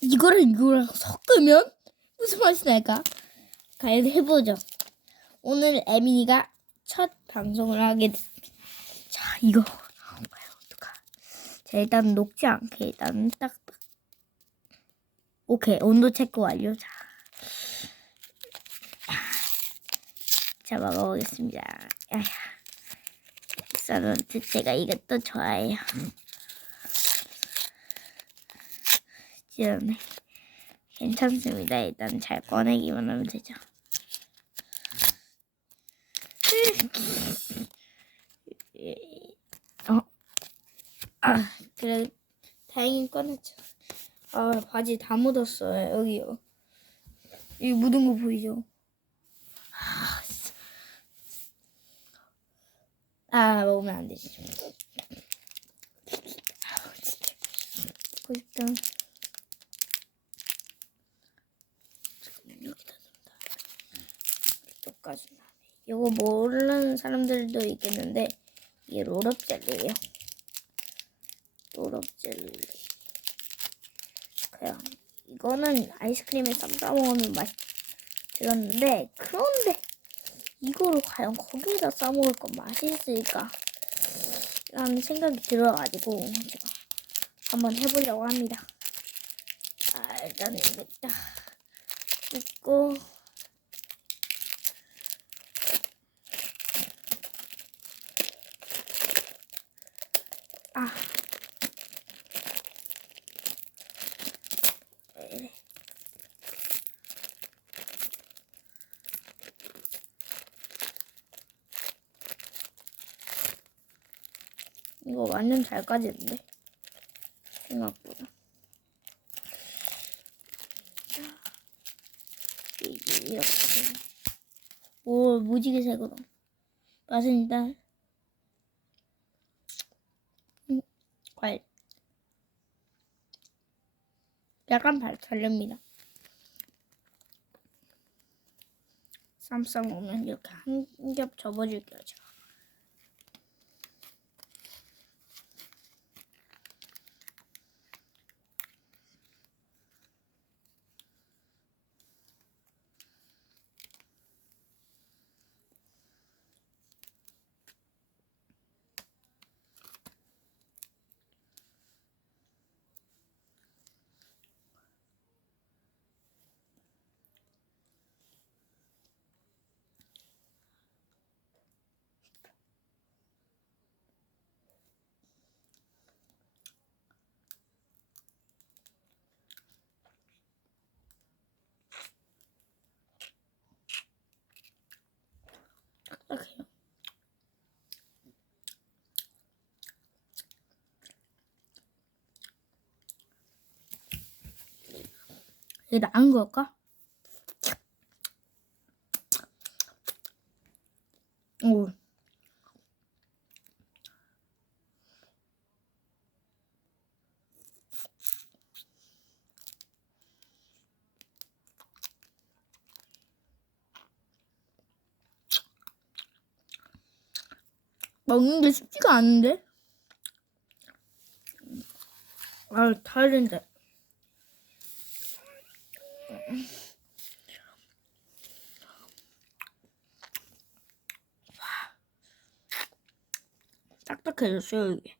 이거를 이거랑 섞으면 무슨 맛이 날까? 과연 해보죠. 오늘 에미니가 첫 방송을 하게 됩니다. 자, 이거 과연 어떡하? 자, 일단 녹지 않게 일단 딱 오케이 온도 체크 완료. 자, 자 먹어보겠습니다. 야야, 쌀런트 제가 이것도 좋아해요. 지금 괜찮습니다. 일단 잘 꺼내기만 하면 되죠. 어, 아 그래 다행히 꺼냈죠. 아 바지 다 묻었어요 여기요. 이 묻은 거 보이죠? 아. 아 먹으면 안 되지. 아 진짜 먹고 싶다. 똑같은 다음에 이거 모르는 사람들도 있겠는데 이게 롤업 젤리예요. 롤업 젤리. 그냥 이거는 아이스크림에 쌈 싸 먹으면 맛 들었는데 그런데 이거를 과연 거기에다 싸 먹을 건 맛있을까? 라는 생각이 들어가지고 제가 한번 해보려고 합니다. 아, 일단 이거 딱 있고 아 네. 이거 완전 잘 까지는데 생각보다 이렇게 오 무지개 색으로 맛은 일단 음, 과일 약간 발 달릅니다. 쌈싸 먹으면 이렇게 한 겹 접어줄게요 제가 딱딱해요 이게 나은 걸까? 오. 먹는 게 쉽지가 않은데? 아, 다른데. 딱딱해졌어요, 이게.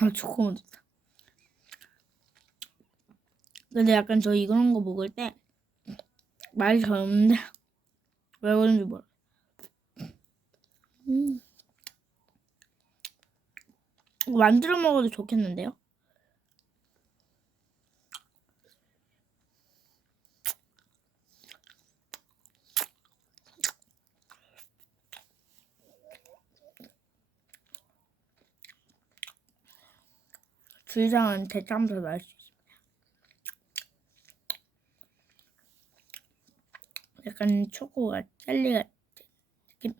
아, 조금 좋다. 근데 약간 저 이런 거 먹을 때 말이 잘 없는데 왜 그런지 몰라. 음. 만들어 먹어도 좋겠는데요? 불장은 대짱 더 맛있어. 약간 초코가 젤리 같은 느낌.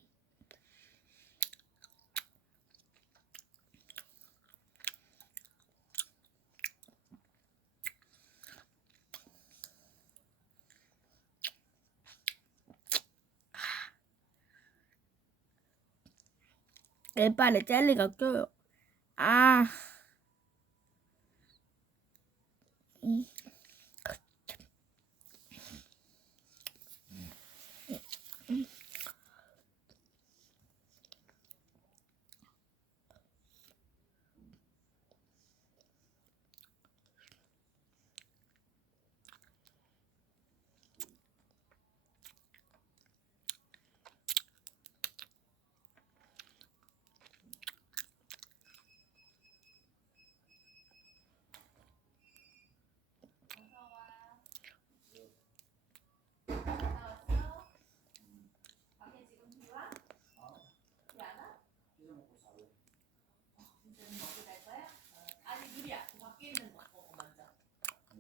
이빨에 젤리가 껴요. 아. Mm.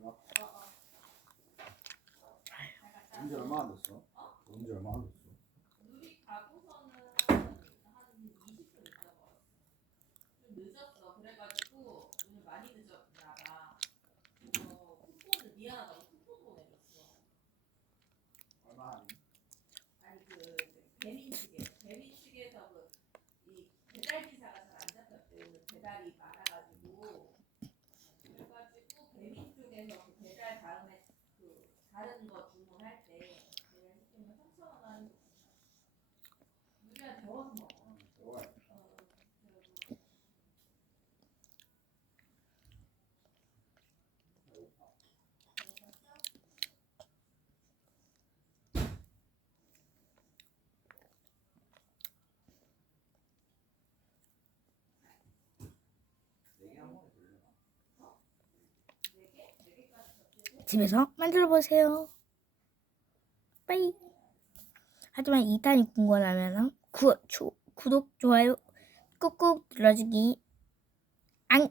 음. 언제 얼마 안 됐어? 언제 얼마 안 됐어? 누리 가고서는 한 20분 있다 걸었어. 좀 늦었어. 그래가지고 오늘 많이 늦었나 봐. 어, 쿠폰을 미안하다고 쿠폰 보내줬어. 얼마 안 돼? 아니 그 배민 측에 배민 측에서 그이 배달 기사가 잘 안 잡혔대. 오늘 배달이 많아가지고 배민 쪽에서 그 배달 다음에 그 다른 거 주문할 때 내가 시키면 3천 원 할인 누리야 데워서 먹어. 좋아요. 어, 그리고 집에서 만들어 보세요. 빠이. 하지만 2탄이 궁금하면 구독, 좋아요 꾹꾹 눌러주기. 안.